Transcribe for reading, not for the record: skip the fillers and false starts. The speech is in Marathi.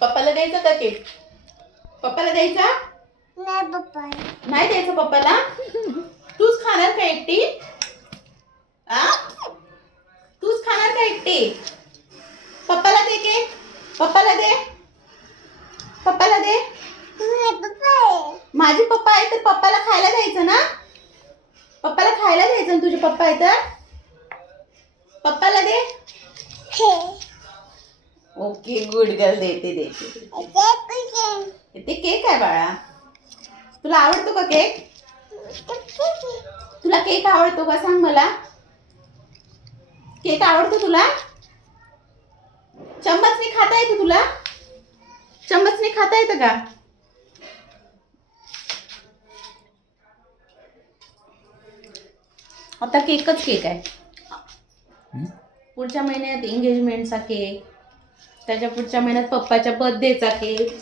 पप्पाला द्यायचा का केक? पप्पाला द्यायचा? नाही द्यायचं पप्पाला. तूच खाणार का एकटी? आ तूच खाणार का एकटी? पप्पाला दे केक. पप्पाला दे. पप्पाला दे. माझे पप्पा आहे तर पप्पाला खायला द्यायचं ना. पप्पाला खायला द्यायचं ना. तुझे पप्पा आहे तर पप्पाला दे. Okay good girl. देते देते. ते केक आहे बाळा. तुला आवडतो का केक? तुला केक आवडतो का सांग मला. केक आवडतो तुला? चम्मचने खाता येतं तुला? चम्मचने खाता येतं का? आता केकच केक आहे. पुढच्या महिन्यात एंगेजमेंटचा केक, त्याच्या पुढच्या महिन्यात पप्पाच्या बर्थडेचा केक.